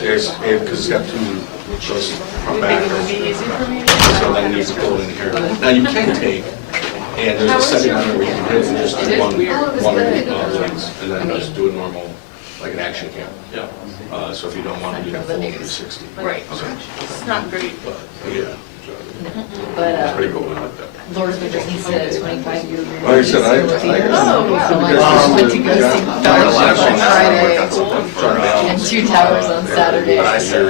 because it's got two just front back. So then it needs to pull in here. Now you can take, and there's a setting on there where you can hit and just do one legs, and then just do a normal, like an action cam. Yeah. So if you don't want to do the full 360. Right. Okay. It's not great. But, yeah. But It's pretty cool. I like that. Lord of the Rings said a 25-year. Like I said, I went to go see Fellowship on Friday Friday. and two towers on Saturday. Gosh, I'm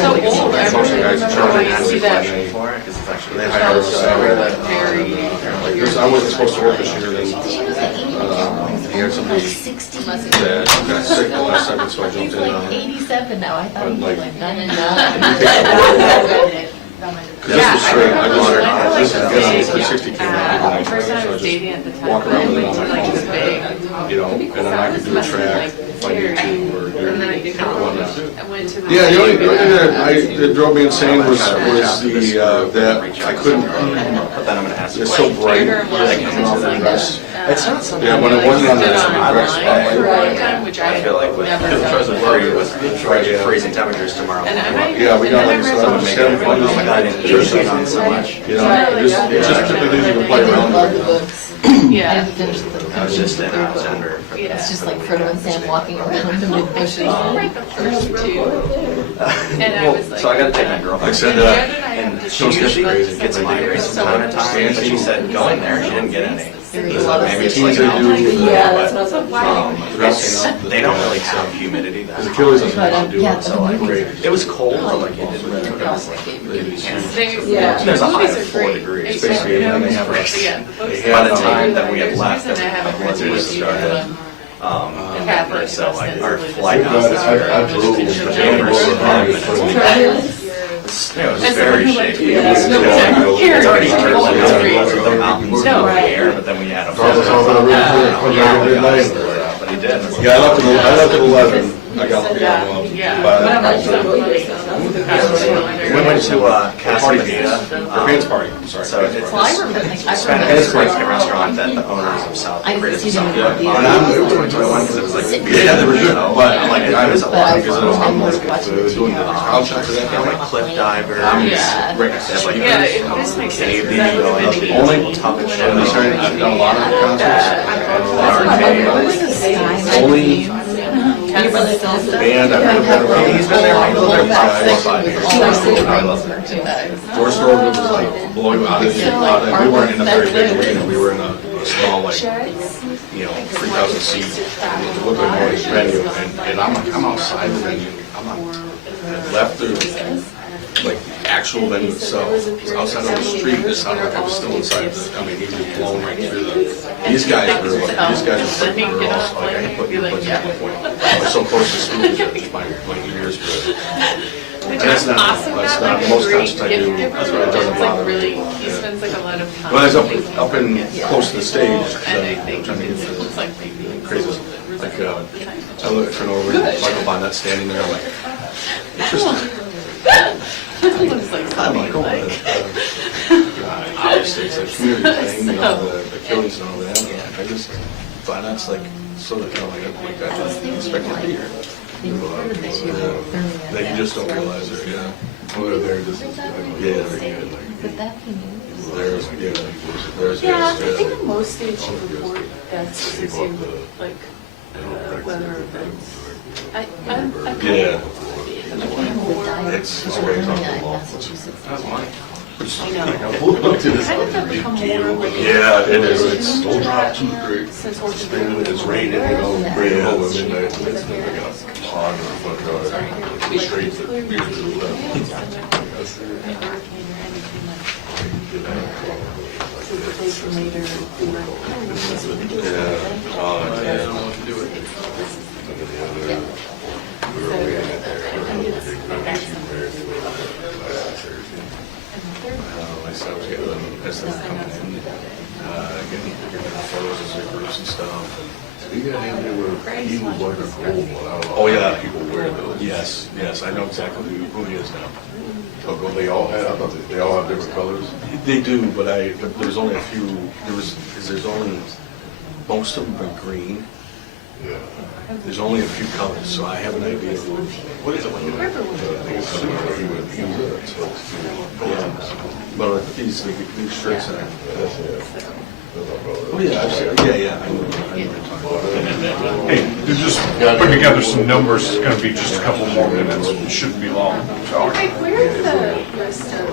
so old. I remember see that. They hired us. I wasn't supposed to work this year, then he had somebody that got sick the last second, so I jumped in on it. 87 now. I thought he was Like- like 99. This was straight, I I just, feel like this is the good, big, 360 came out. the first time I was dating at the time, Walk I around with went it to on like my the phone. big. You know, and then I could do a track, if I need to, or do And then I did whatnot. I went to the. Yeah, the only thing that drove me insane was the, that I couldn't, But then I'm gonna ask you. it's so bright, like coming off the dress. Yeah, when it wasn't on the dress spotlight. Which I I feel like with never with freezing temperatures tomorrow. And I might. Yeah, we got like, I so remember I'm just having fun, just like, I didn't do it on so much. you know, just typically didn't even play around Love the with it. books. I Yeah. haven't finished the I was just in third book. Denver. Yeah. It's just like Frodo and Sam walking around amid bushes. Right, the first two. And I was like. So I gotta take my Like I girlfriend. said, And she usually gets migraines from time to time, but she said going there, she didn't get any. There's a lot of Maybe it's teens like that do, Yeah, that's what I was So why? dressing up. they don't really have humidity Because there. Achilles doesn't But, want to do yeah, it, so I agree. It was cold, but like it didn't really Yeah. There's a high Movies of are 4 great. degrees. Except, Basically, you know, and then they have us. yeah, the books- They By the have, time that we had There's left, a reason I haven't read it was the started. Catholic So like our ostensibly flight just- house is very I drove in pajamas for 5 minutes. It was very shaky. It was Here, it's already here, turned like here. the mountains No, in the right. air, but then we had a but he did. Yeah, I left at 11. I got there Yeah. by that time. We went to Casamigos. The Pants Party, I'm sorry. So it's Well, I remember, like, I Spanish remember. Mexican restaurant that the owners of South I didn't created see the them song. in the And I'm theater. moving to 21 because it was like, yeah, they were good, but I'm like, I was But I because remember I'm like, watching the doing the I'll check for that. You know, like cliff divers. Yeah. Right next to it. Yeah, this makes sense. Cave because I diving, would have been only eating toughest shit. And they started, I've done a lot of concerts. Only band I've ever been around. He's been there for These guys. Merchandise. Doors were open, it was like blowing out of the, we weren't in a very big arena, we were in a small, like, you know, 3,000 seat, it looked like a venue, and I'm like, I'm outside the venue, I'm not left the, like, the actual venue itself, it's outside on the street, it sounded like I was still inside the, I mean, he was blown right through the, these guys were freaking girls, like, I put your butt at one point, I was so close to school, that my ears were. Which And that's is not- awesome. that's That, not- like, most great concerts I do, gift giver, that's what it but doesn't it's, like, bother me. really, he spends like a lot of time. When I was with up in, close to the stage, And I I'm think trying to it get looks like maybe it's crazy, a little bit like, resentful. I look, turn over, Michael Bonnet standing there, I'm like, interesting. It looks like I'm something like, oh, like. obviously, it's a community thing, you know, the Achilles and all that, I just, Bonnet's like, sort of, kind of like I didn't expect it to be here. That you just don't realize it, yeah. Well, they're just, yeah, they're good, like, Would that be new? there's, Yeah, I think in most states you report that's associated with like weather events. I yeah. It's great. in Massachusetts. I know. Look to this. Kind of have become more like. Yeah, it is, it's, don't drop too great. Since working It's raining, you know, raining over midnight, it's like a pond in the front yard. Straight to the Yeah, oh, yeah. My son was getting them as they come in, getting photos of their groups and stuff. He got in there with, he was like a gold one. I don't know. Oh, yeah. how People wear those. Yes, yes, I know exactly who he is now. Oh, they all have, I thought they all have different colors. They do, but there's only a few, there's only, most of them are green, Yeah. There's only a few colors, so I have an idea. What is it? What I think it's super, he would use it, so it's, Well, these shirts are. Oh, Oh, yeah, I've seen, yeah, I know what you're talking about. Hey, they're just putting together some numbers, it's gonna be just a couple more minutes, it shouldn't be long. So, Like, where's the list of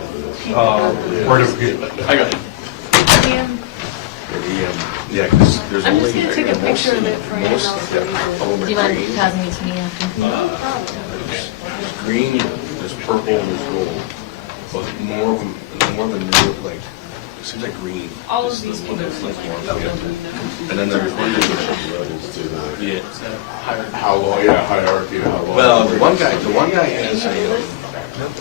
people? where do we get? I got it. Ian, Yeah, because there's I'm only. just gonna take a picture of it for you. and I'll show you. Do you mind passing it to me after? There's green, there's purple, and there's gold. But more of them, like, it seems like green. All of is the these one people that's like more don't of even know. And then there's one that's, yeah. how long, yeah, hierarchy, how long. Well, the one guy has a,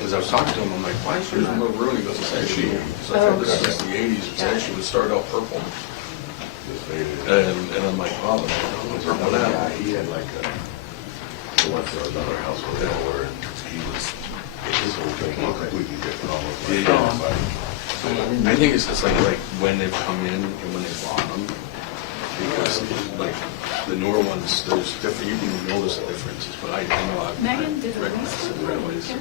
as I was talking to him, I'm like, why is yours a little ruined? He goes, it's actually, it's like ever since the 80s, it's actually started out purple. Just faded. And I'm like, wow, purple One now. guy, he had like a, he went to another house where he was, his whole thing was completely different, almost like, Yeah. I think it's just like when they've come in and when they bought them, because like the newer ones, there's different, you can notice the differences, but I know I've Megan did a recognized it right away. So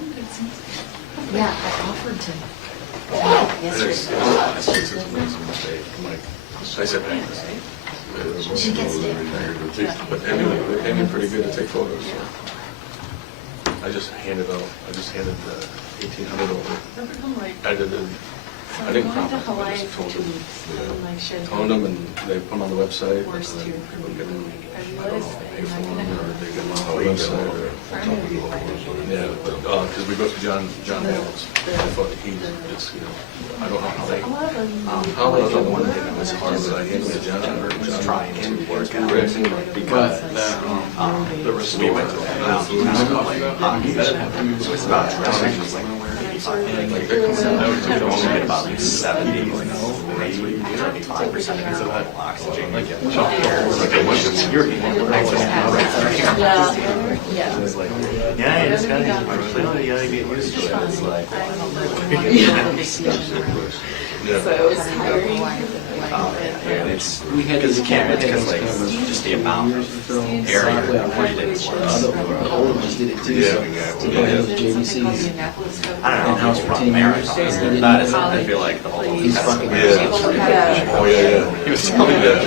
Yeah, I offered to. It's Yesterday. an amazing mistake. I'm like, I said, hey, She gets it. but they came in pretty good to take photos. So I just handed the 1800 over. I'm like, I did it. I I'm didn't going crop to it, I Hawaii just for toned 2 them. weeks. I'm like, should I Toned them and they put them on the website. Worst and tier then for we'll me. get them, I I don't know, realized that pay I'm for not them gonna or they get them on Oh, the you got website. one. I'm gonna be fine. Yeah, but, because we go to John Reynolds, I thought it's, you know, I don't know how they, 11. how they did one thing, it was hard, but I handed it to John, was trying to work out Rick, because the we went to that hockey, so it's about dressing, it's like 85. like, they come So out, we only get about 70, maybe 75% of your level oxygen. Like, you're Yeah. yeah, it's kind of, you gotta get used to it. It's like, yeah. So it was tiring. and it's, because you can't, because like, just the amount of area we didn't The old ones did it too, Yeah, so yeah, to yeah. go ahead with JVC's. I don't know, In-house people for run 10 years. marathons. That is, I feel like the whole. He's fucking Yeah. Oh, yeah, yeah. He was telling me that.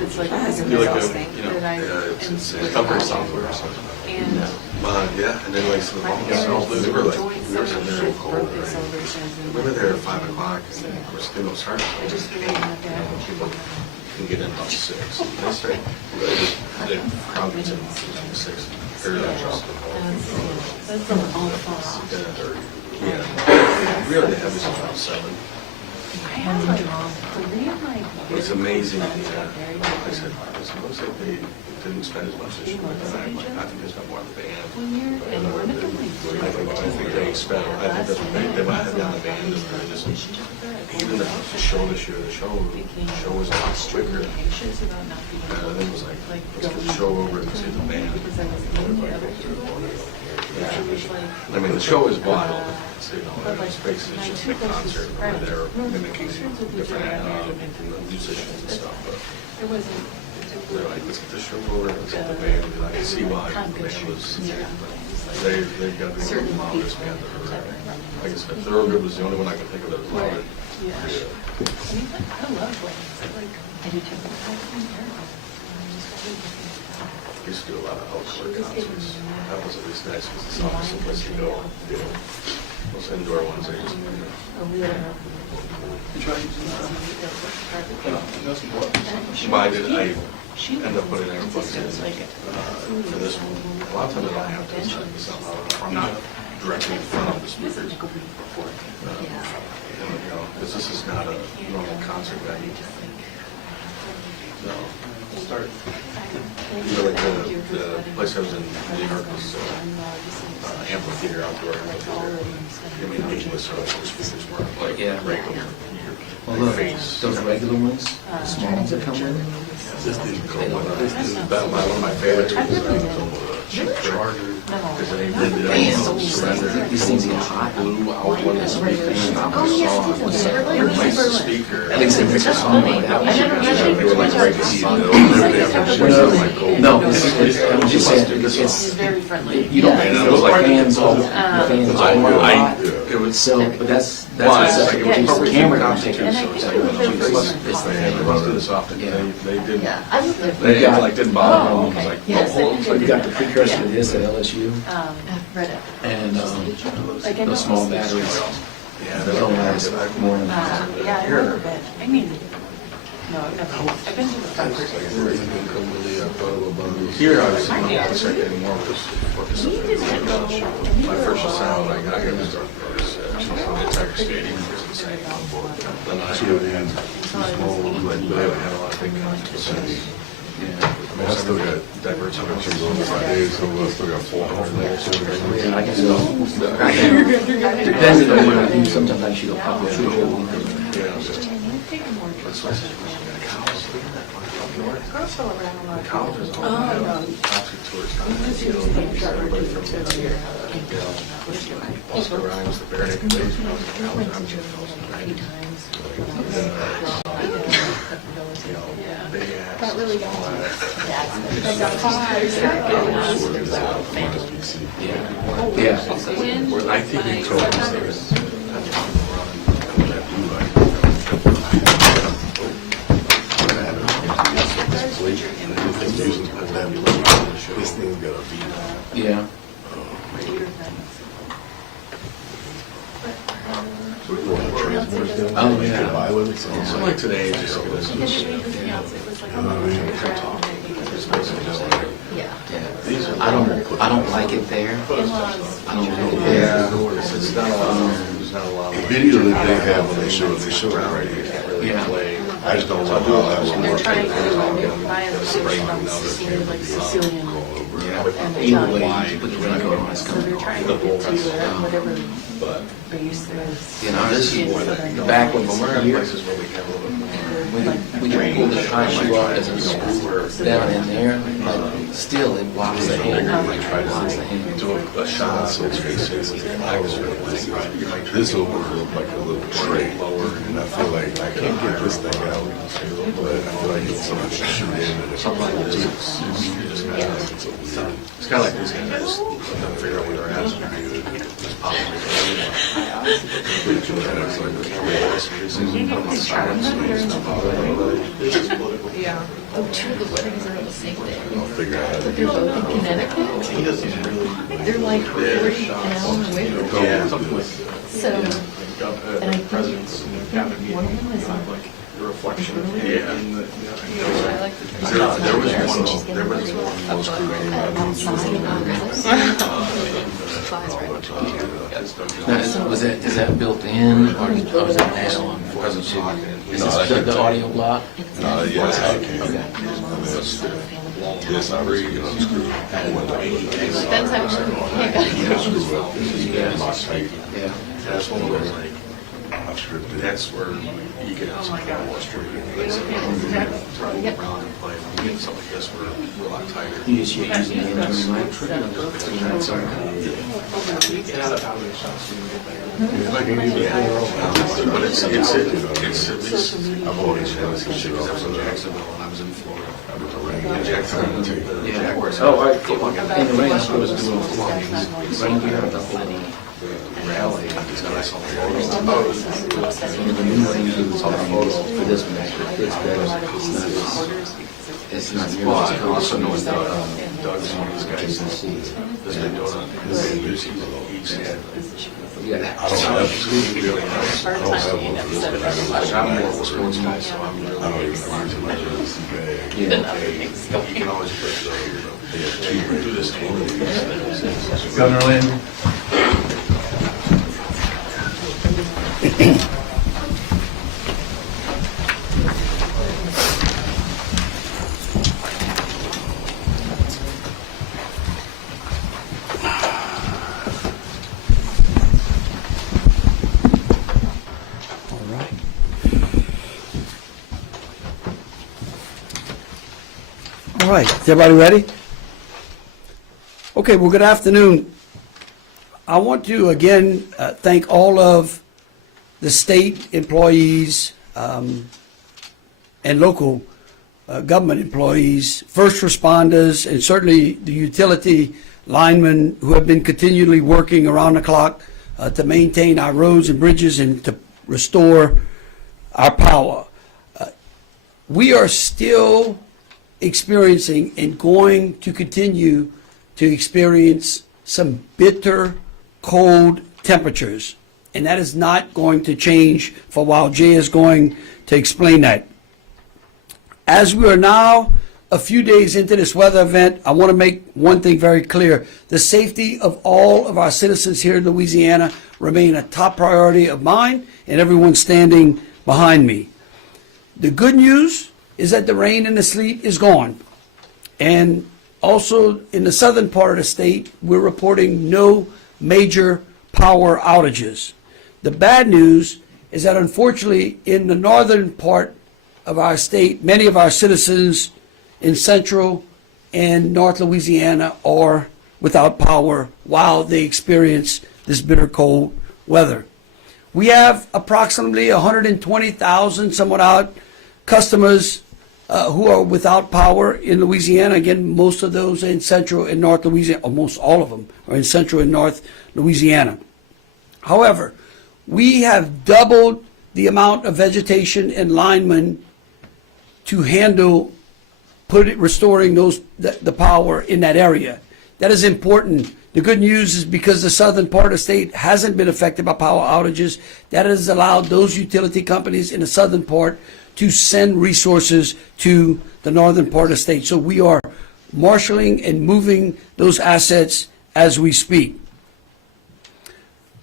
It's like, You like, you know, that I, yeah, and it's company software or something. and Yeah, and then like some of them, we were like, we were sitting there cold, right? We were there at 5 o'clock, and of course, they don't start until 8, you know, people can get in about 6. And they start, they probably till 6, or just, that's an awful. yeah. Really, they have this about 7. I have like 3 of my. It's amazing, I said, it looks like they didn't spend as much this year, but I'm like, I think there's not more of the band. When you're in one of them, I think they spent, I think that's what they might have done the band, and they just, even the show this year, the show was a lot quicker. anxious about not being I able think it was like, like let's get the show over and see the band. because I was in the other two. Yeah, it was like. I mean, the show is wild, so, you know, But like, it's basically my just a two big closest concert where friends, they're no, mimicking close friends with each different other, I've never been to musicians and stuff, but It wasn't they're particularly. like, let's get the show over, let's get the band, and I can see why the band was, they've got the Certain loudest people band that ever, that like I said, Thoroughgood was the only one I could think of that was Right, loud. yeah. I mean, I love weddings, like. I do too. We used to do a lot of outdoor concerts. That was at least nice, because it's not the someplace to go. Those indoor ones, they just, Why did I end up putting AirPods in for this one? A lot of times I don't have to set this up. I'm not directly in front of the speakers. Because this is not a normal concert venue. No. You know, like the place I was in New York was amphitheater, outdoor amphitheater. I mean, the speakers were like right over Well, your look, face. those regular ones, the small ones that come with This didn't go well. This is one of my favorites was Cheap Trick. Because they really surrendered. These things get hot. Blew out one of the speakers. Oh, yes, Replaced the speaker. At least they pick a song like that. They were like breaking the No, I'm just saying, He's very friendly. you don't, And it was like- fans all, the fans all a lot. It was So, but that's Well, what's it's up. like, The it was camera perfect. don't take it. And I think it was very It's like, hey, we want to do this often. They didn't. Yeah, I looked at They like didn't bother them. It was like, Yes, oh, it's like We got the precursor to this at LSU, I've read it. and Like I know those small most of the- batteries yeah, don't last more than. Yeah, I've never been. I mean, no, I've never. I've been to the factory. Here, I was start getting more focused on my first assignment. I got here to start the entire stadium was insane. Then I had a lot of big conferences. I still got Diverse pictures on my days, so I still got 400. Yeah, I guess so. Depending on what I do, sometimes I shoot a couple of Also around a lot. Colleges all Oh, have no. toxic tours. Everybody from Oscar Rhymes, the Bare Naked Ladies, when I was in college, I was in big ass. That really got me. I got Yeah. I think he told us there was. This thing's got a beat on it. Yeah. So we go on transporters down Oh, there, you yeah. can buy with it, so it's So like, like today, just go this. Yeah. I don't like it there. I don't like it there. Yeah, it's not a lot, there's not a lot the of. video that they have when they show it right here. Yeah. I just don't know how that will They're work. trying to buy a fish from Sicilian, like Sicilian. And they Either got way, with the raincoat on, it's So coming. they're trying to get to whatever base there is. You know, this is Southern back when We're in here, places where we have a little bit more. we can pull the high shoe off as a screw down in there, but still it blocks the hand. It blocks the hand. Do a shot, so it's facing the legs or This will look like a little tray lower, and I feel like I can't get this thing out, but I feel like it's someone should shoot in and it's something like this. It's kind of like these guys, just let them figure out where they're at. Just pop them. Yeah. Oh, two of the weddings are on the same day. I'll figure out how to But do they're both in Connecticut. He doesn't really. They're like 40 an hour away from Yeah, something like. So, and I think Presidents and cabinet one of them is meetings, on like the reflection. Yeah. I like the. There was one, there was one most creative. outside of Congress. Supplies right. Now, is that built in or is that an add-on? Is this the audio block? yes, I can. Okay. Yes, I really can unscrew. Depends how much Screw up, this is my tape. Yeah. That's one of those like, I stripped it. that's where you get some more street. Like some running around and play. When you get something like this, we're a lot tighter. You just use the Android mic. I can even hang around. But it's at least, I've always had some shit because I off was of in that. Jacksonville when I was in Florida. Jackson tape. Yeah. Oh, in the rain, I was doing running gear at the whole rally. These guys all the And the new thing is for this one, it's better. It's not nearly Well, as I cool. also know it's Doug's one of these guys. Jason sees. This big donut, this big juicy, each head. Yeah. I don't have, Really nice. I don't have one of those. Like, I'm more of a sports guy, so I'm really. I don't even use my jersey bag. Yeah. You can always put do this to one of these. Governor Landry? All right, is everybody ready? Okay. Okay, well, good afternoon. I want to again thank all of the state employees and local government employees, first responders, and certainly the utility linemen who have been continually working around the clock to maintain our roads and bridges and to restore our power. We are still experiencing and going to continue to experience some bitter cold temperatures, and that is not going to change for a while. Jay is going to explain that. As we are now a few days into this weather event, I want to make one thing very clear. The safety of all of our citizens here in Louisiana remain a top priority of mine and everyone standing behind me. The good news is that the rain and the sleet is gone. And also in the southern part of the state, we're reporting no major power outages. The bad news is that unfortunately in the northern part of our state, many of our citizens in central and north Louisiana are without power while they experience this bitter cold weather. We have approximately 120,000 somewhat odd customers who are without power in Louisiana. Again, most of those are in central and north Louisiana, almost all of them are in central and north Louisiana. However, we have doubled the amount of vegetation and linemen to handle restoring the power in that area. That is important. The good news is because the southern part of the state hasn't been affected by power outages, that has allowed those utility companies in the southern part to send resources to the northern part of the state. So we are marshaling and moving those assets as we speak.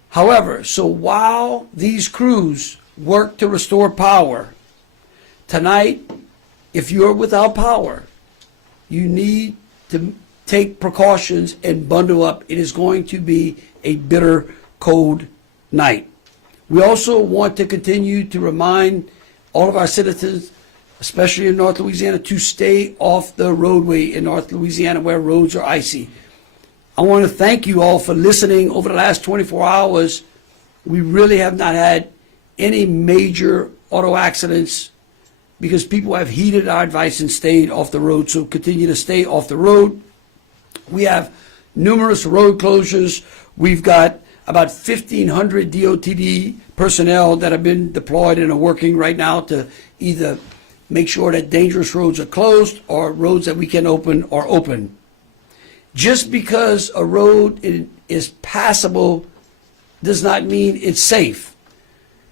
However, so while these crews work to restore power, tonight, if you're without power, you need to take precautions and bundle up. It is going to be a bitter, cold night. We also want to continue to remind all of our citizens, especially in North Louisiana, to stay off the roadway in North Louisiana where roads are icy. I want to thank you all for listening over the last 24 hours. We really have not had any major auto accidents because people have heeded our advice and stayed off the road. So continue to stay off the road. We have numerous road closures. We've got about 1,500 DOTD personnel that have been deployed and are working right now to either make sure that dangerous roads are closed or roads that we can open are open. Just because a road is passable does not mean it's safe.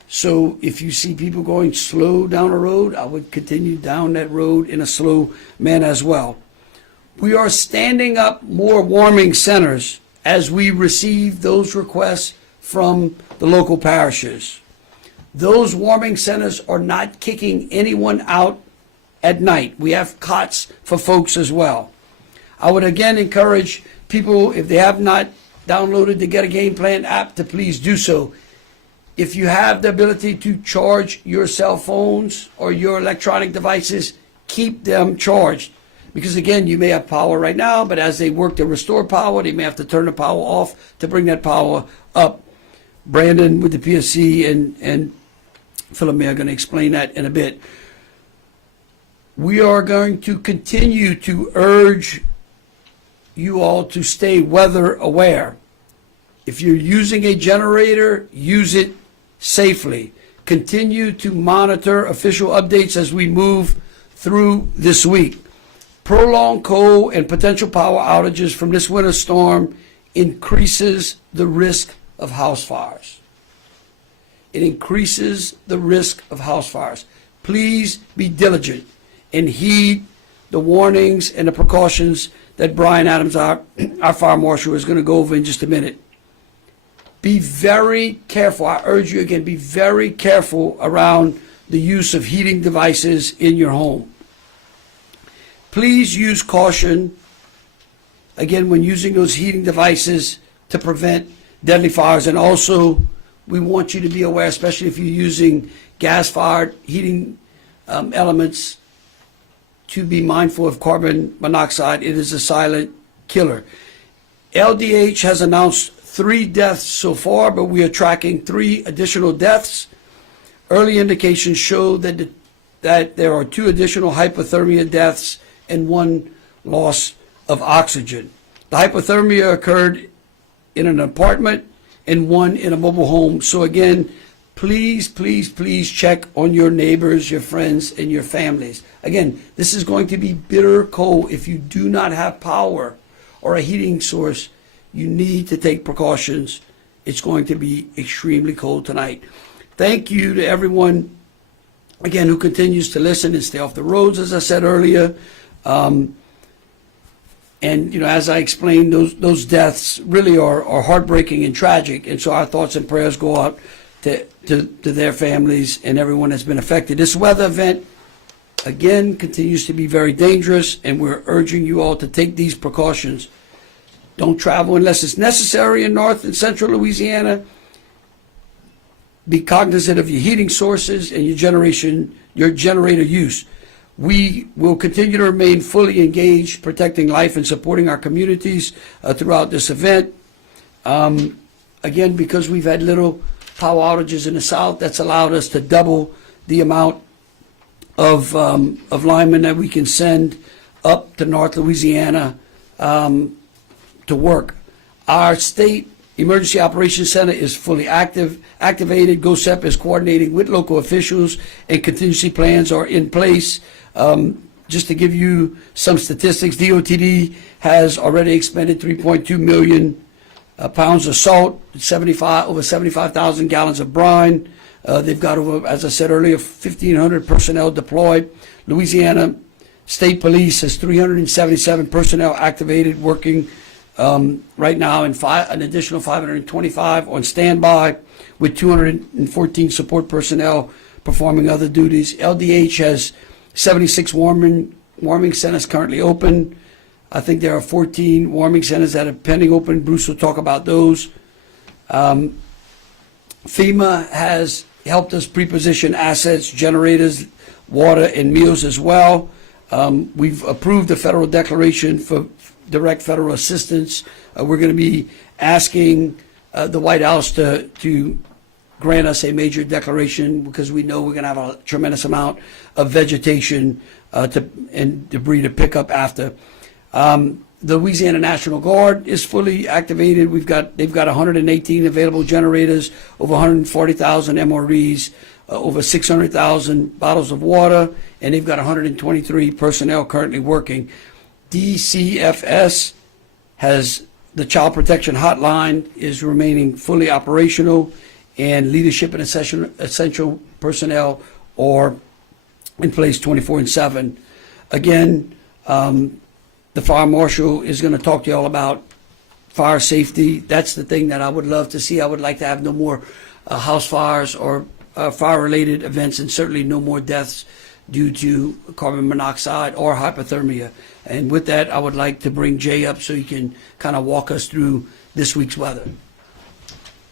So if you see people going slow down a road, I would continue down that road in a slow manner as well. We are standing up more warming centers as we receive those requests from the local parishes. Those warming centers are not kicking anyone out at night. We have cots for folks as well. I would again encourage people, if they have not downloaded the Get a Game Plan app, to please do so. If you have the ability to charge your cell phones or your electronic devices, keep them charged. Because again, you may have power right now, but as they work to restore power, they may have to turn the power off to bring that power up. Brandon with the PSC and Philip May are going to explain that in a bit. We are going to continue to urge you all to stay weather aware. If you're using a generator, use it safely. Continue to monitor official updates as we move through this week. Prolonged cold and potential power outages from this winter storm increases the risk of house fires. It increases the risk of house fires. Please be diligent and heed the warnings and the precautions that Brian Adams, our fire marshal, is going to go over in just a minute. Be very careful. I urge you again, be very careful around the use of heating devices in your home. Please use caution, again, when using those heating devices to prevent deadly fires. And also, we want you to be aware, especially if you're using gas-fired heating elements, to be mindful of carbon monoxide. It is a silent killer. LDH has announced 3 deaths so far, but we are tracking 3 additional deaths. Early indications show that there are 2 additional hypothermia deaths and 1 loss of oxygen. The hypothermia occurred in an apartment and 1 in a mobile home. So again, please, please, please check on your neighbors, your friends, and your families. Again, this is going to be bitter cold. If you do not have power or a heating source, you need to take precautions. It's going to be extremely cold tonight. Thank you to everyone, again, who continues to listen and stay off the roads, as I said earlier. And, you know, as I explained, those deaths really are heartbreaking and tragic. And so our thoughts and prayers go out to their families and everyone that's been affected. This weather event, again, continues to be very dangerous, and we're urging you all to take these precautions. Don't travel unless it's necessary in North and Central Louisiana. Be cognizant of your heating sources and your generator use. We will continue to remain fully engaged, protecting life and supporting our communities throughout this event. Again, because we've had little power outages in the South, that's allowed us to double the amount of linemen that we can send up to North Louisiana to work. Our state Emergency Operations Center is fully activated. GOHSEP is coordinating with local officials, and contingency plans are in place. Just to give you some statistics, DOTD has already expended 3.2 million pounds of salt, over 75,000 gallons of brine. They've got over, as I said earlier, 1,500 personnel deployed. Louisiana State Police has 377 personnel activated, working right now, and an additional 525 on standby, with 214 support personnel performing other duties. LDH has 76 warming centers currently open. I think there are 14 warming centers that are pending open. Bruce will talk about those. FEMA has helped us pre-position assets, generators, water, and meals as well. We've approved the federal declaration for direct federal assistance. We're going to be asking the White House to grant us a major declaration, because we know we're going to have a tremendous amount of vegetation and debris to pick up after. The Louisiana National Guard is fully activated. They've got 118 available generators, over 140,000 MREs, over 600,000 bottles of water, and they've got 123 personnel currently working. DCFS has the Child Protection Hotline is remaining fully operational, and leadership and essential personnel are in place 24/7. Again, the fire marshal is going to talk to you all about fire safety. That's the thing that I would love to see. I would like to have no more house fires or fire-related events, and certainly no more deaths due to carbon monoxide or hypothermia. And with that, I would like to bring Jay up so he can kind of walk us through this week's weather.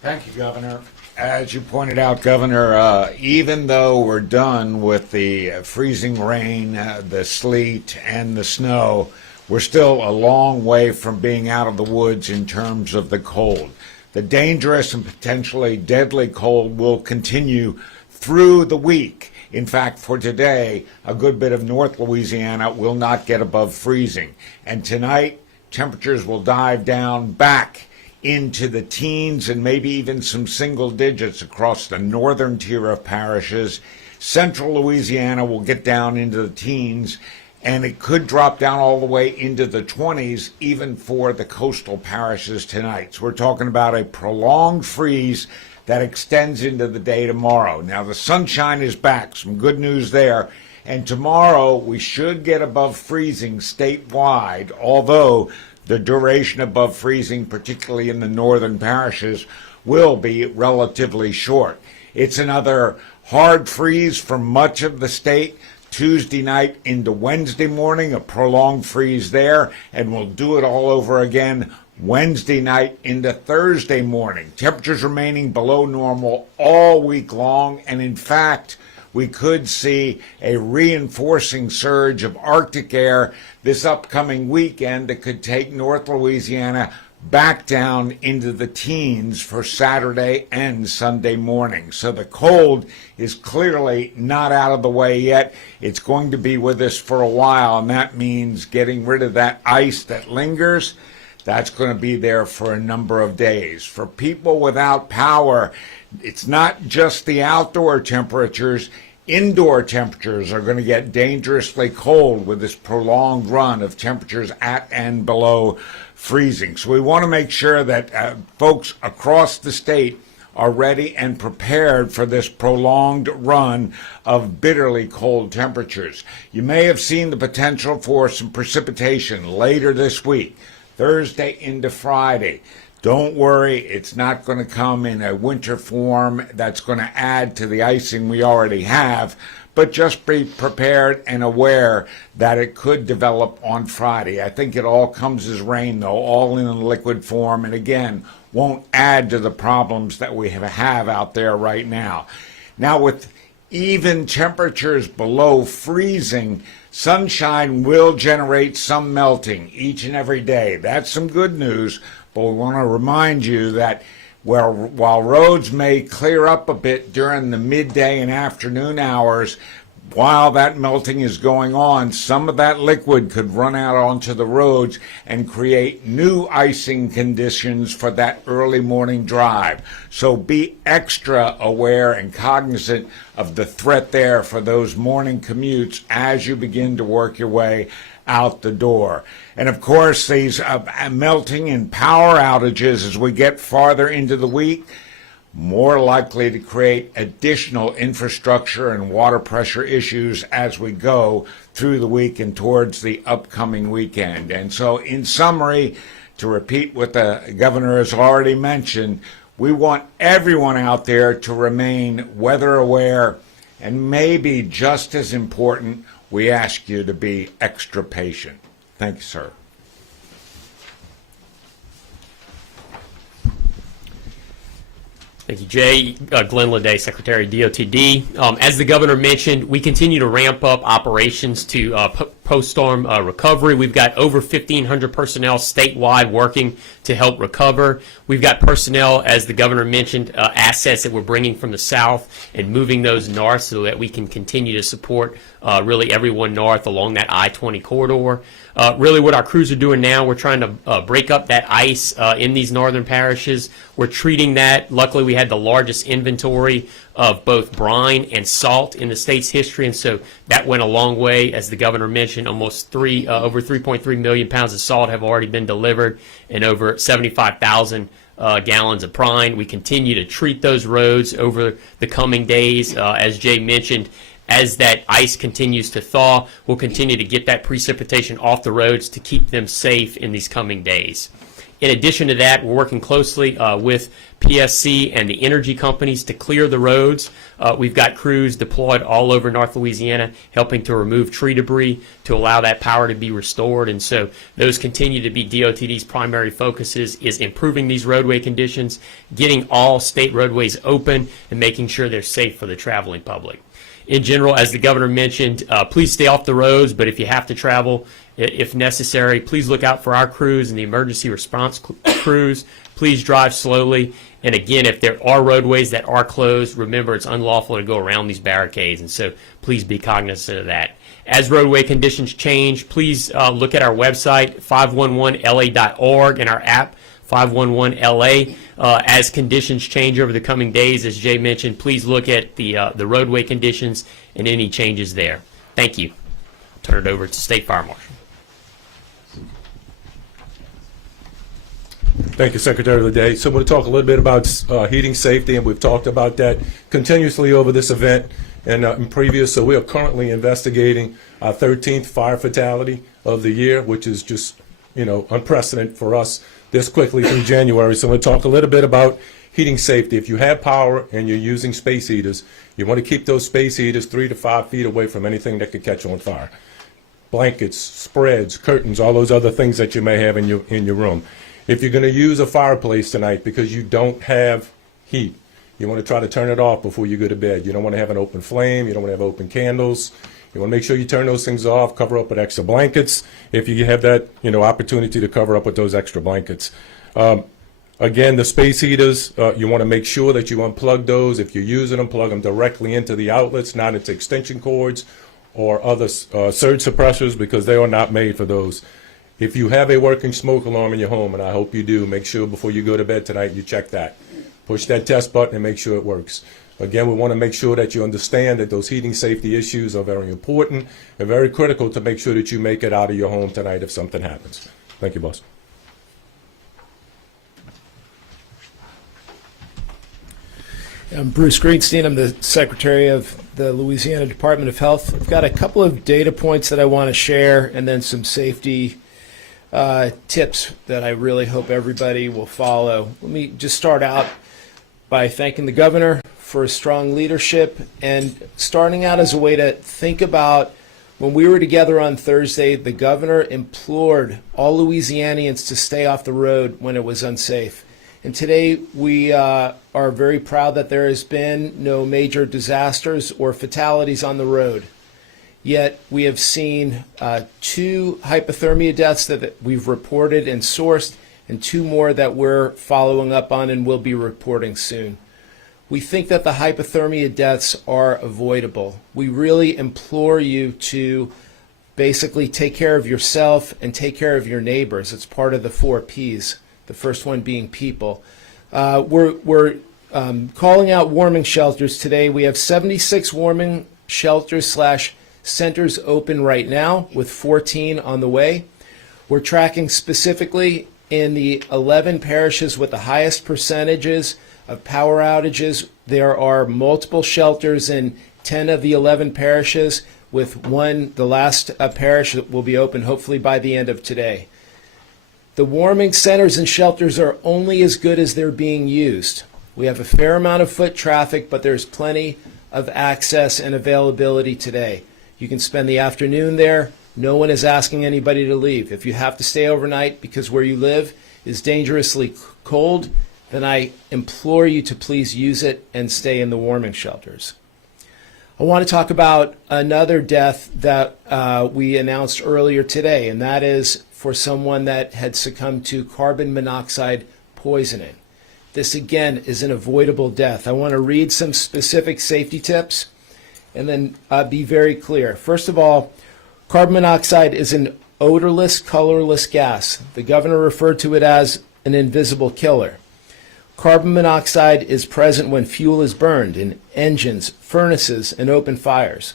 Thank you, Governor. As you pointed out, Governor, even though we're done with the freezing rain, the sleet, and the snow, we're still a long way from being out of the woods in terms of the cold. The dangerous and potentially deadly cold will continue through the week. In fact, for today, a good bit of North Louisiana will not get above freezing. And tonight, temperatures will dive down back into the teens and maybe even some single digits across the northern tier of parishes. Central Louisiana will get down into the teens, and it could drop down all the way into the 20s, even for the coastal parishes tonight. So we're talking about a prolonged freeze that extends into the day tomorrow. Now, the sunshine is back. Some good news there. And tomorrow, we should get above freezing statewide, although the duration above freezing, particularly in the northern parishes, will be relatively short. It's another hard freeze for much of the state. Tuesday night into Wednesday morning, a prolonged freeze there, and we'll do it all over again Wednesday night into Thursday morning. Temperatures remaining below normal all week long, and in fact, we could see a reinforcing surge of Arctic air this upcoming weekend that could take North Louisiana back down into the teens for Saturday and Sunday morning. So the cold is clearly not out of the way yet. It's going to be with us for a while, and that means getting rid of that ice that lingers. That's going to be there for a number of days. For people without power, it's not just the outdoor temperatures. Indoor temperatures are going to get dangerously cold with this prolonged run of temperatures at and below freezing. So we want to make sure that folks across the state are ready and prepared for this prolonged run of bitterly cold temperatures. You may have seen the potential for some precipitation later this week, Thursday into Friday. Don't worry, it's not going to come in a winter form that's going to add to the icing we already have, but just be prepared and aware that it could develop on Friday. I think it all comes as rain, though, all in a liquid form, and again, won't add to the problems that we have out there right now. Now, with even temperatures below freezing, sunshine will generate some melting each and every day. That's some good news. But we want to remind you that while roads may clear up a bit during the midday and afternoon hours, while that melting is going on, some of that liquid could run out onto the roads and create new icing conditions for that early morning drive. So be extra aware and cognizant of the threat there for those morning commutes as you begin to work your way out the door. And of course, these melting and power outages as we get farther into the week, more likely to create additional infrastructure and water pressure issues as we go through the week and towards the upcoming weekend. And so, in summary, to repeat what the governor has already mentioned, we want everyone out there to remain weather aware, and maybe just as important, we ask you to be extra patient. Thank you, sir. Thank you, Jay. Glenn Leday, Secretary of DOTD. As the governor mentioned, we continue to ramp up operations to post-storm recovery. We've got over 1,500 personnel statewide working to help recover. We've got personnel, as the governor mentioned, assets that we're bringing from the south and moving those north so that we can continue to support really everyone north along that I-20 corridor. Really what our crews are doing now, we're trying to break up that ice in these northern parishes. We're treating that. Luckily, we had the largest inventory of both brine and salt in the state's history, and so that went a long way. As the governor mentioned, almost over 3.3 million pounds of salt have already been delivered and over 75,000 gallons of brine. We continue to treat those roads over the coming days. As Jay mentioned, as that ice continues to thaw, we'll continue to get that precipitation off the roads to keep them safe in these coming days. In addition to that, we're working closely with PSC and the energy companies to clear the roads. We've got crews deployed all over North Louisiana helping to remove tree debris to allow that power to be restored. And so those continue to be DOTD's primary focuses, is improving these roadway conditions, getting all state roadways open, and making sure they're safe for the traveling public. In general, as the governor mentioned, please stay off the roads, but if you have to travel, if necessary, please look out for our crews and the emergency response crews. Please drive slowly. And again, if there are roadways that are closed, remember it's unlawful to go around these barricades, and so please be cognizant of that. As roadway conditions change, please look at our website, 511la.org, and our app, 511LA. As conditions change over the coming days, as Jay mentioned, please look at the roadway conditions and any changes there. Thank you. I'll turn it over to State Fire Marshal. Thank you, Secretary Leday. So I'm going to talk a little bit about heating safety, and we've talked about that continuously over this event and in previous. So we are currently investigating our 13th fire fatality of the year, which is just, unprecedented for us this quickly through January. So I'm going to talk a little bit about heating safety. If you have power and you're using space heaters, you want to keep those space heaters 3 to 5 feet away from anything that could catch on fire. Blankets, spreads, curtains, all those other things that you may have in your room. If you're going to use a fireplace tonight because you don't have heat, you want to try to turn it off before you go to bed. You don't want to have an open flame. You don't want to have open candles. You want to make sure you turn those things off, cover up with extra blankets if you have that, opportunity to cover up with those extra blankets. Again, the space heaters, you want to make sure that you unplug those. If you're using them, plug them directly into the outlets, not into extension cords or other surge suppressors, because they are not made for those. If you have a working smoke alarm in your home, and I hope you do, make sure before you go to bed tonight you check that. Push that test button and make sure it works. Again, we want to make sure that you understand that those heating safety issues are very important and very critical to make sure that you make it out of your home tonight if something happens. Thank you, boss. I'm Bruce Greenstein. I'm the Secretary of the Louisiana Department of Health. I've got a couple of data points that I want to share and then some safety tips that I really hope everybody will follow. Let me just start out by thanking the governor for his strong leadership and starting out as a way to think about when we were together on Thursday, the governor implored all Louisianians to stay off the road when it was unsafe. And today we are very proud that there has been no major disasters or fatalities on the road. Yet we have seen 2 hypothermia deaths that we've reported and sourced, and 2 more that we're following up on and will be reporting soon. We think that the hypothermia deaths are avoidable. We really implore you to basically take care of yourself and take care of your neighbors. It's part of the 4 Ps. The first one being people. We're calling out warming shelters today. We have 76 warming shelters / centers open right now, with 14 on the way. We're tracking specifically in the 11 parishes with the highest percentages of power outages. There are multiple shelters in 10 of the 11 parishes, with one, the last parish, that will be open hopefully by the end of today. The warming centers and shelters are only as good as they're being used. We have a fair amount of foot traffic, but there's plenty of access and availability today. You can spend the afternoon there. No one is asking anybody to leave. If you have to stay overnight because where you live is dangerously cold, then I implore you to please use it and stay in the warming shelters. I want to talk about another death that we announced earlier today, and that is for someone that had succumbed to carbon monoxide poisoning. This, again, is an avoidable death. I want to read some specific safety tips and then be very clear. First of all, carbon monoxide is an odorless, colorless gas. The governor referred to it as an invisible killer. Carbon monoxide is present when fuel is burned in engines, furnaces, and open fires.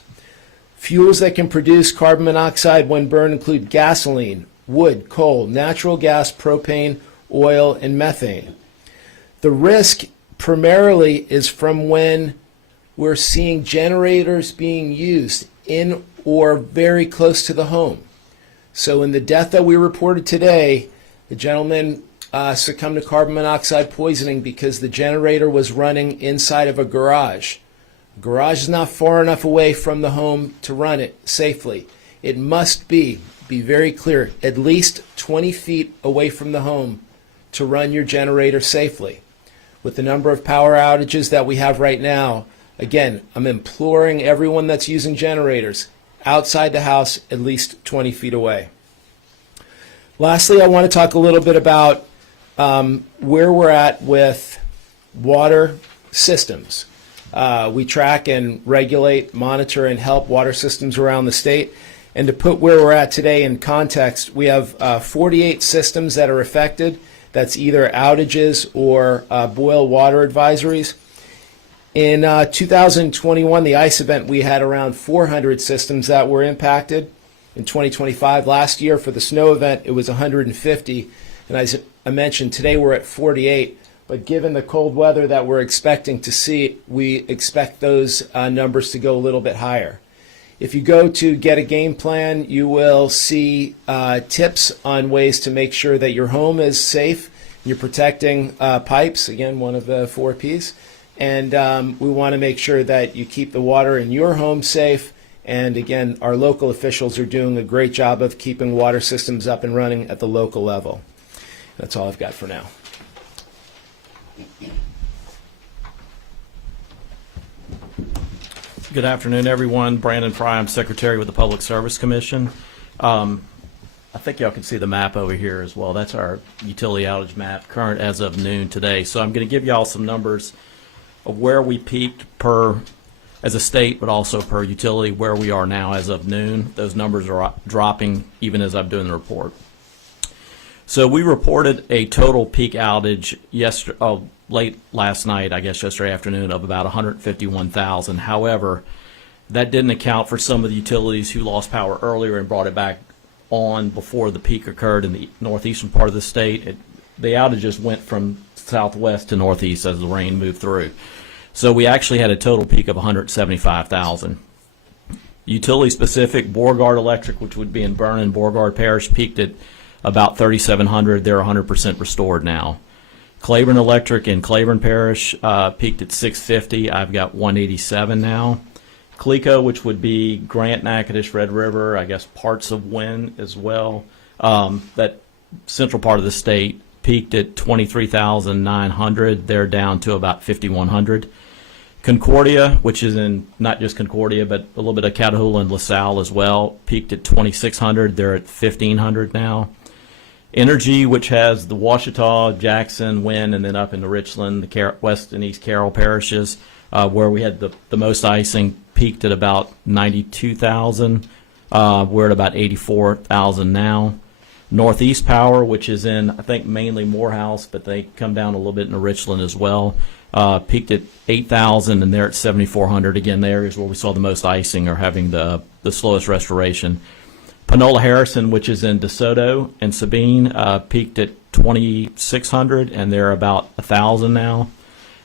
Fuels that can produce carbon monoxide when burned include gasoline, wood, coal, natural gas, propane, oil, and methane. The risk primarily is from when we're seeing generators being used in or very close to the home. So in the death that we reported today, the gentleman succumbed to carbon monoxide poisoning because the generator was running inside of a garage. The garage is not far enough away from the home to run it safely. It must be very clear, at least 20 feet away from the home to run your generator safely. With the number of power outages that we have right now, again, I'm imploring everyone that's using generators outside the house at least 20 feet away. Lastly, I want to talk a little bit about where we're at with water systems. We track and regulate, monitor, and help water systems around the state. And to put where we're at today in context, we have 48 systems that are affected. That's either outages or boil water advisories. In 2021, the ice event, we had around 400 systems that were impacted. In 2025, last year for the snow event, it was 150. And as I mentioned, today we're at 48. But given the cold weather that we're expecting to see, we expect those numbers to go a little bit higher. If you go to Get a Game Plan, you will see tips on ways to make sure that your home is safe. You're protecting pipes, again, one of the 4 Ps. And we want to make sure that you keep the water in your home safe. And again, our local officials are doing a great job of keeping water systems up and running at the local level. That's all I've got for now. Good afternoon, everyone. Brandon Fry, I'm Secretary with the Public Service Commission. I think y'all can see the map over here as well. That's our utility outage map, current as of noon today. So I'm going to give y'all some numbers of where we peaked per, as a state, but also per utility, where we are now as of noon. Those numbers are dropping even as I'm doing the report. So we reported a total peak outage late last night, I guess yesterday afternoon, of about 151,000. However, that didn't account for some of the utilities who lost power earlier and brought it back on before the peak occurred in the northeastern part of the state. The outages went from southwest to northeast as the rain moved through. So we actually had a total peak of 175,000. Utility specific, Beauregard Electric, which would be in Byrne and Beauregard Parish, peaked at about 3,700. They're 100% restored now. Claiborne Electric in Claiborne Parish peaked at 650. I've got 187 now. Clico, which would be Grant, Natchitoches, Red River, I guess parts of Wynn as well, that central part of the state, peaked at 23,900. They're down to about 5,100. Concordia, which is in not just Concordia, but a little bit of Catahoula and LaSalle as well, peaked at 2,600. They're at 1,500 now. Energy, which has the Ouachita, Jackson, Wynn, and then up into Richland, the West and East Carroll parishes, where we had the most icing, peaked at about 92,000. We're at about 84,000 now. Northeast Power, which is in, I think, mainly Morehouse, but they come down a little bit into Richland as well, peaked at 8,000, and they're at 7,400. Again, the areas where we saw the most icing are having the slowest restoration. Panola Harrison, which is in DeSoto and Sabine, peaked at 2,600, and they're about 1,000 now.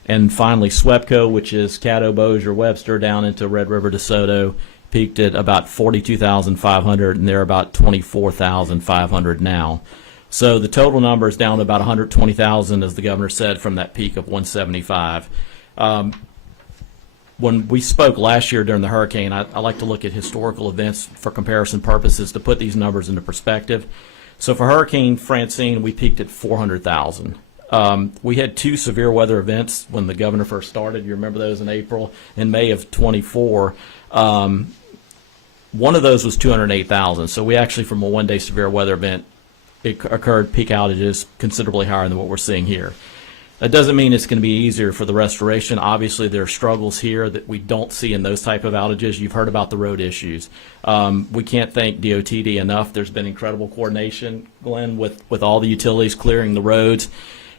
And finally, SWEPCO, which is Caddo, Bossier, Webster, down into Red River, DeSoto, peaked at about 42,500, and they're about 24,500 now. So the total number is down to about 120,000, as the governor said, from that peak of 175. When we spoke last year during the hurricane, I like to look at historical events for comparison purposes to put these numbers into perspective. So for Hurricane Francine, we peaked at 400,000. We had two severe weather events when the governor first started. You remember those in April and May of 24. One of those was 208,000. So we actually, from a one-day severe weather event, it occurred peak outages considerably higher than what we're seeing here. That doesn't mean it's going to be easier for the restoration. Obviously, there are struggles here that we don't see in those type of outages. You've heard about the road issues. We can't thank DOTD enough. There's been incredible coordination, Glenn, with all the utilities clearing the roads,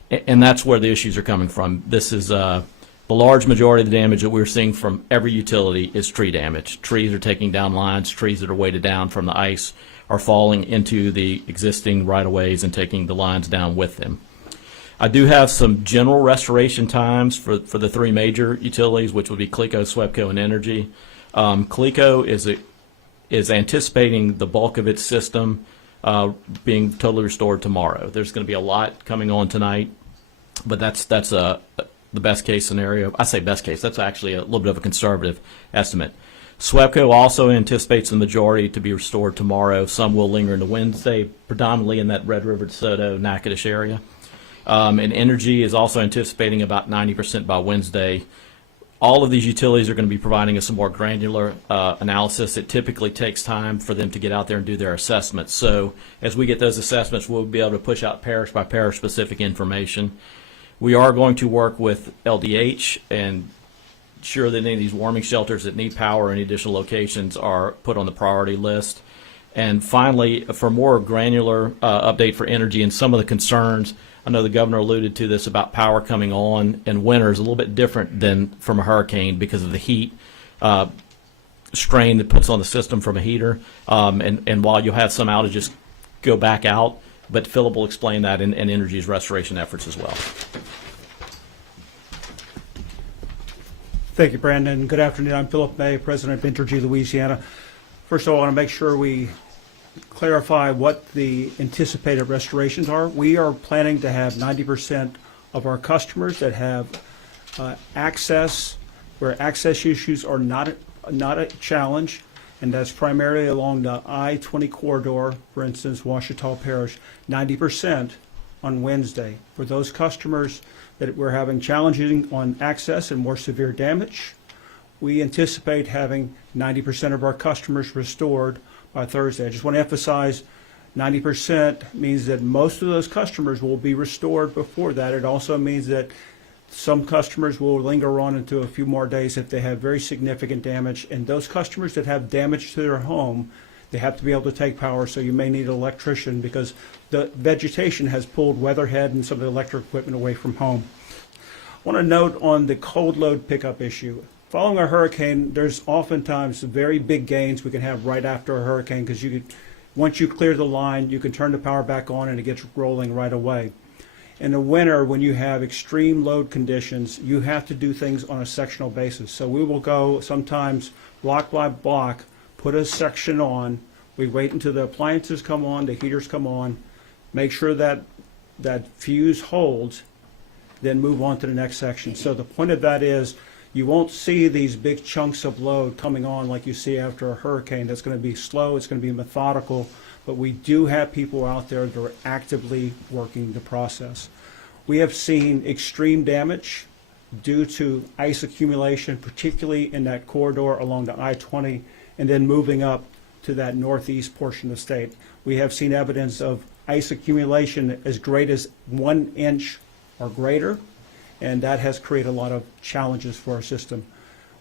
and that's where the issues are coming from. This is the large majority of the damage that we're seeing from every utility is tree damage. Trees are taking down lines. Trees that are weighted down from the ice are falling into the existing right-of-ways and taking the lines down with them. I do have some general restoration times for the three major utilities, which would be Clico, SWEPCO, and Energy. Clico is anticipating the bulk of its system being totally restored tomorrow. There's going to be a lot coming on tonight, but that's the best case scenario. I say best case. That's actually a little bit of a conservative estimate. SWEPCO also anticipates the majority to be restored tomorrow. Some will linger into Wednesday, predominantly in that Red River, DeSoto, Natchitoches area. And Energy is also anticipating about 90% by Wednesday. All of these utilities are going to be providing us some more granular analysis. It typically takes time for them to get out there and do their assessments. So as we get those assessments, we'll be able to push out parish by parish specific information. We are going to work with LDH and ensure that any of these warming shelters that need power or any additional locations are put on the priority list. And finally, for more granular update for Energy and some of the concerns, I know the governor alluded to this about power coming on in winter is a little bit different than from a hurricane because of the heat strain that puts on the system from a heater. And while you'll have some outages go back out, but Philip will explain that in Energy's restoration efforts as well. Thank you, Brandon. Good afternoon. I'm Philip May, President of Entergy Louisiana. First of all, I want to make sure we clarify what the anticipated restorations are. We are planning to have 90% of our customers that have access, where access issues are not a challenge, and that's primarily along the I-20 corridor, for instance, Ouachita Parish, 90% on Wednesday. For those customers that we're having challenges on access and more severe damage, we anticipate having 90% of our customers restored by Thursday. I just want to emphasize 90% means that most of those customers will be restored before that. It also means that some customers will linger on into a few more days if they have very significant damage. And those customers that have damage to their home, they have to be able to take power, so you may need an electrician because the vegetation has pulled weatherhead and some of the electric equipment away from home. I want to note on the cold load pickup issue. Following a hurricane, there's oftentimes very big gains we can have right after a hurricane because once you clear the line, you can turn the power back on and it gets rolling right away. In the winter, when you have extreme load conditions, you have to do things on a sectional basis. So we will go sometimes block by block, put a section on, we wait until the appliances come on, the heaters come on, make sure that that fuse holds, then move on to the next section. So the point of that is you won't see these big chunks of load coming on like you see after a hurricane. That's going to be slow, it's going to be methodical, but we do have people out there that are actively working the process. We have seen extreme damage due to ice accumulation, particularly in that corridor along the I-20 and then moving up to that northeast portion of the state. We have seen evidence of ice accumulation as great as 1 inch or greater, and that has created a lot of challenges for our system.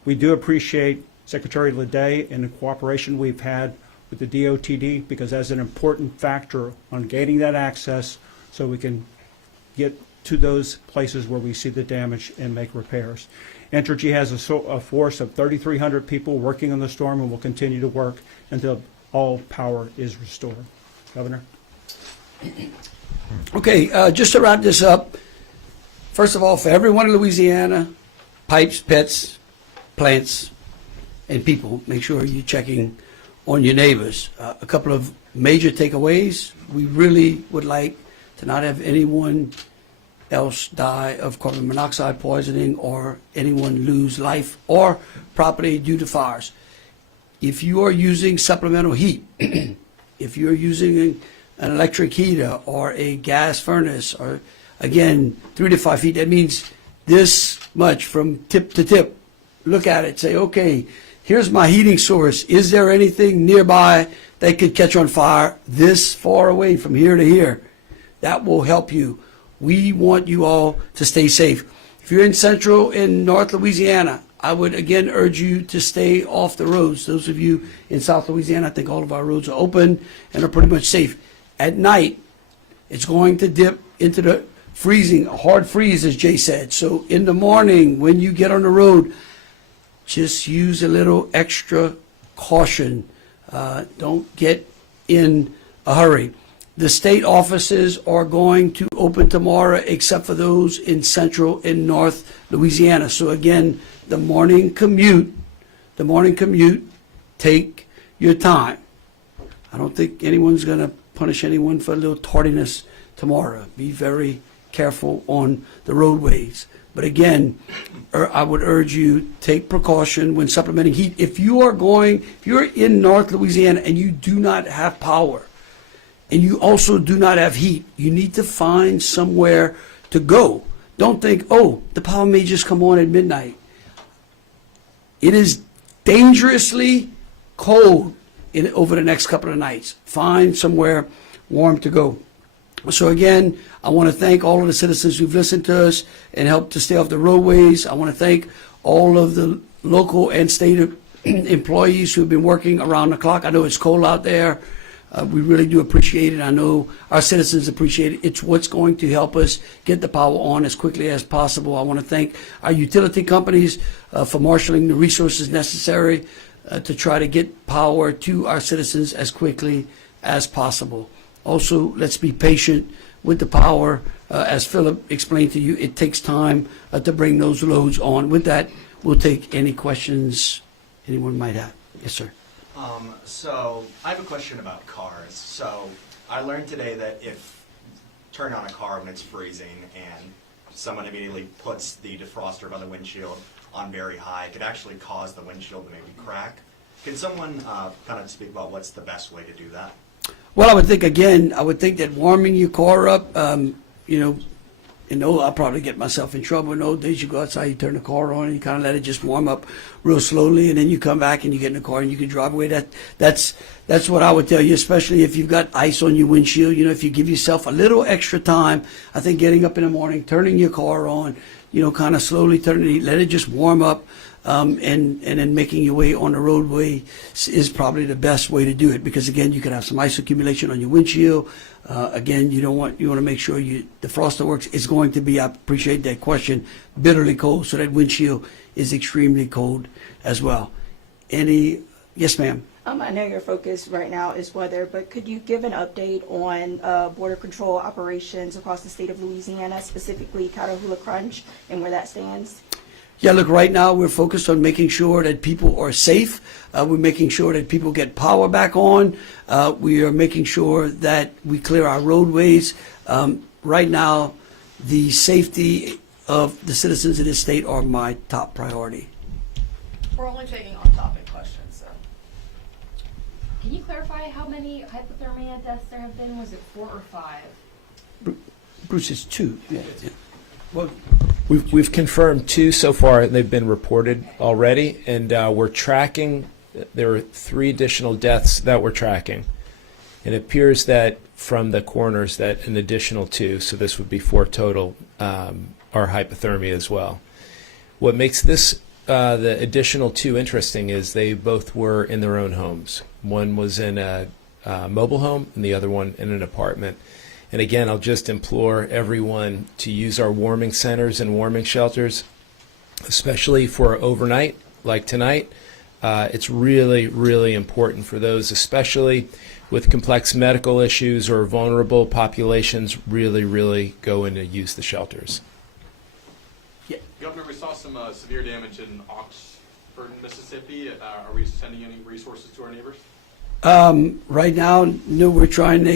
We do appreciate Secretary Leday and the cooperation we've had with the DOTD because that's an important factor on gaining that access so we can get to those places where we see the damage and make repairs. Entergy has a force of 3,300 people working on the storm and will continue to work until all power is restored. Governor? Okay, just to wrap this up, first of all, for everyone in Louisiana, pipes, pets, plants, and people, make sure you're checking on your neighbors. A couple of major takeaways. We really would like to not have anyone else die of carbon monoxide poisoning or anyone lose life or property due to fires. If you are using supplemental heat, if you're using an electric heater or a gas furnace, or again, 3 to 5 feet, that means this much from tip to tip. Look at it, say, okay, here's my heating source. Is there anything nearby that could catch on fire this far away from here to here? That will help you. We want you all to stay safe. If you're in Central and North Louisiana, I would again urge you to stay off the roads. Those of you in South Louisiana, I think all of our roads are open and are pretty much safe. At night, it's going to dip into the freezing, hard freeze, as Jay said. So in the morning, when you get on the road, just use a little extra caution. Don't get in a hurry. The state offices are going to open tomorrow except for those in Central and North Louisiana. So again, the morning commute, take your time. I don't think anyone's going to punish anyone for a little tardiness tomorrow. Be very careful on the roadways. But again, I would urge you, take precaution when supplementing heat. If you're in North Louisiana and you do not have power, and you also do not have heat, you need to find somewhere to go. Don't think, oh, the power may just come on at midnight. It is dangerously cold over the next couple of nights. Find somewhere warm to go. So again, I want to thank all of the citizens who've listened to us and helped to stay off the roadways. I want to thank all of the local and state employees who have been working around the clock. I know it's cold out there. We really do appreciate it. I know our citizens appreciate it. It's what's going to help us get the power on as quickly as possible. I want to thank our utility companies for marshaling the resources necessary to try to get power to our citizens as quickly as possible. Also, let's be patient with the power. As Philip explained to you, it takes time to bring those loads on. With that, we'll take any questions anyone might have. Yes, sir. So I have a question about cars. So I learned today that if turn on a car when it's freezing and someone immediately puts the defroster by the windshield on very high, it could actually cause the windshield to maybe crack. Can someone kind of speak about what's the best way to do that? Well, I would think that warming your car up, And no, I'll probably get myself in trouble. No, days you go outside, you turn the car on, and you kind of let it just warm up real slowly, and then you come back and you get in the car and you can drive away. That's what I would tell you, especially if you've got ice on your windshield. You know, if you give yourself a little extra time, I think getting up in the morning, turning your car on, you know, kind of slowly turning it, let it just warm up, and then making your way on the roadway is probably the best way to do it, because again, you can have some ice accumulation on your windshield. Again, you want to make sure the defroster works. It's going to be, I appreciate that question, bitterly cold, so that windshield is extremely cold as well. Yes, ma'am. I know your focus right now is weather, but could you give an update on border control operations across the state of Louisiana, specifically Catahoula Crunch, and where that stands? Yeah, look, right now we're focused on making sure that people are safe. We're making sure that people get power back on. We are making sure that we clear our roadways. Right now, the safety of the citizens of this state are my top priority. We're only taking on-topic questions, so. Can you clarify how many hypothermia deaths there have been? Was it 4 or 5? Bruce, it's 2. Yeah. Well, We've confirmed 2 so far. They've been reported already, and we're tracking. There are 3 additional deaths that we're tracking. It appears that from the coroners that an additional 2, so this would be 4 total, are hypothermia as well. What makes this the additional 2 interesting is they both were in their own homes. One was in a mobile home, and the other one in an apartment. And again, I'll just implore everyone to use our warming centers and warming shelters, especially for overnight, like tonight. It's really, really important for those, especially with complex medical issues or vulnerable populations, really go in to use the shelters. Yeah. Governor, we saw some severe damage in Oxford, Mississippi. Are we sending any resources to our neighbors? Right now, no, we're trying to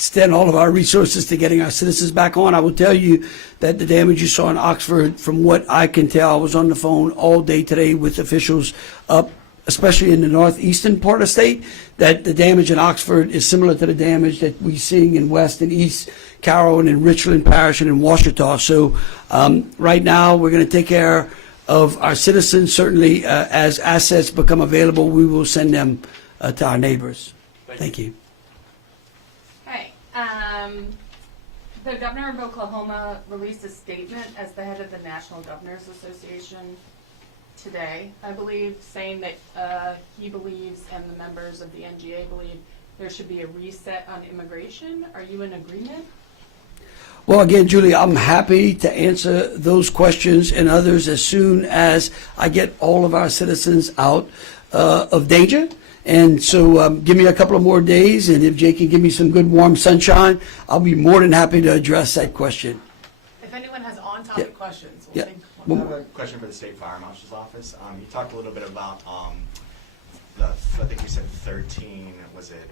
extend all of our resources to getting our citizens back on. I will tell you that the damage you saw in Oxford, from what I can tell, I was on the phone all day today with officials up, especially in the northeastern part of the state, that the damage in Oxford is similar to the damage that we're seeing in West and East Carroll and in Richland Parish and in Ouachita. So right now, we're going to take care of our citizens. Certainly, as assets become available, we will send them to our neighbors. Thank you. Hey, the governor of Oklahoma released a statement as the head of the National Governors Association today, I believe, saying that he believes and the members of the NGA believe there should be a reset on immigration. Are you in agreement? Well, again, Julie, I'm happy to answer those questions and others as soon as I get all of our citizens out of danger. And so give me a couple of more days, and if Jay can give me some good warm sunshine, I'll be more than happy to address that question. If anyone has on-topic questions, we'll take I have a question for the State Fire Marshal's Office. You talked a little bit about I think you said 13, was it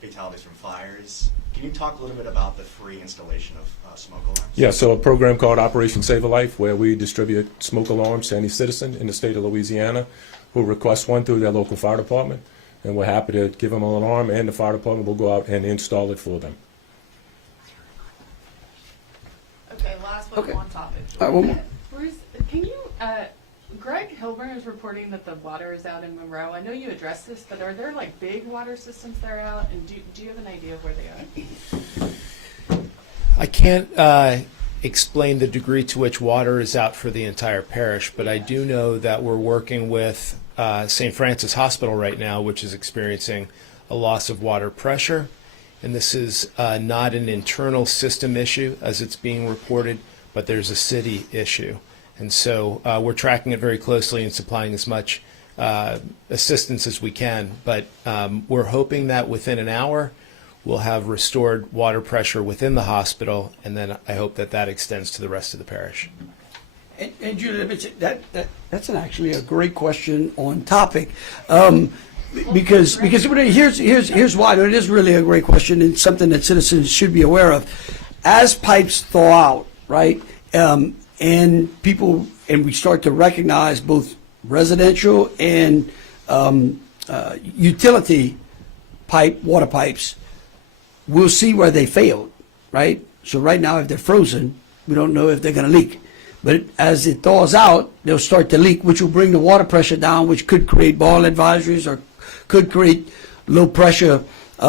fatalities from fires? Can you talk a little bit about the free installation of smoke alarms? Yeah, so a program called Operation Save a Life, where we distribute smoke alarms to any citizen in the state of Louisiana who requests one through their local fire department. And we're happy to give them an alarm, and the fire department will go out and install it for them. Okay, last one on topic. One more. Bruce, can you, Greg Hilburn is reporting that the water is out in Monroe. I know you addressed this, but are there like big water systems that are out, and do you have an idea of where they are? I can't explain the degree to which water is out for the entire parish, but I do know that we're working with St. Francis Hospital right now, which is experiencing a loss of water pressure. And this is not an internal system issue as it's being reported, but there's a city issue. And so we're tracking it very closely and supplying as much assistance as we can. But we're hoping that within an hour, we'll have restored water pressure within the hospital, and then I hope that that extends to the rest of the parish. And Julie, that's actually a great question on topic, because here's why. It is really a great question and something that citizens should be aware of. As pipes thaw out, right, and we start to recognize both residential and utility water pipes, we'll see where they failed, right? So right now, if they're frozen, We don't know if they're going to leak. But as it thaws out, they'll start to leak, which will bring the water pressure down, which could create boil advisories or could create low pressure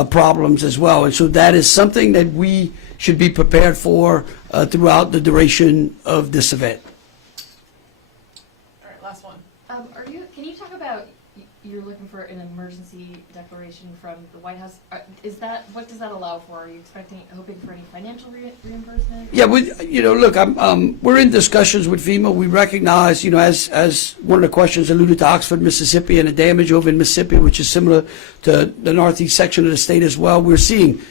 problems as well. And so that is something that we should be prepared for throughout the duration of this event. All right, last one. Can you talk about, you're looking for an emergency declaration from the White House. What does that allow for? Are you hoping for any financial reimbursement? Yeah, look, we're in discussions with FEMA. We recognize, as one of the questions alluded to Oxford, Mississippi, and the damage over in Mississippi, which is similar to the northeast section of the state as well. We're seeing,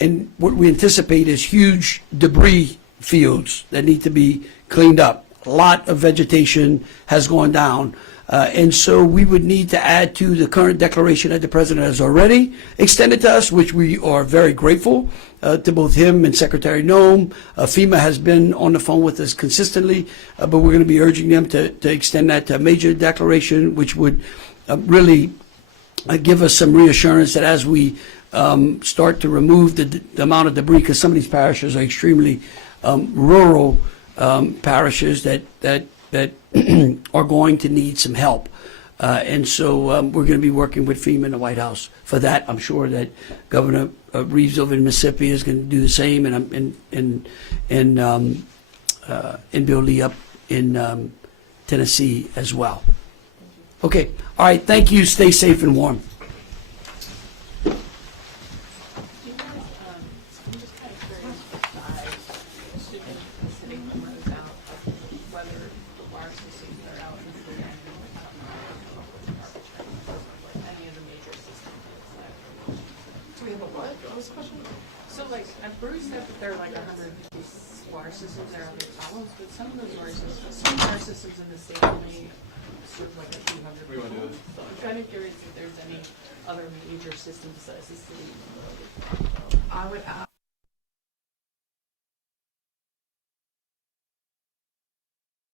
and what we anticipate is huge debris fields that need to be cleaned up. A lot of vegetation has gone down. And so we would need to add to the current declaration that the president has already extended to us, which we are very grateful to both him and Secretary Noem. FEMA has been on the phone with us consistently, but we're going to be urging them to extend that to a major declaration, which would really give us some reassurance that as we start to remove the amount of debris, because some of these parishes are extremely rural parishes that are going to need some help. And so we're going to be working with FEMA and the White House for that. I'm sure that Governor Reeves over in Mississippi is going to do the same, and Bill Lee up in Tennessee as well. Okay. All right. Thank you. Stay safe and warm. Bruce said that there are like 150 water systems that are having problems, but some of those water systems in the state only serve like a few hundred people. So I'm kind of curious if there's any other major systems besides the city. I would ask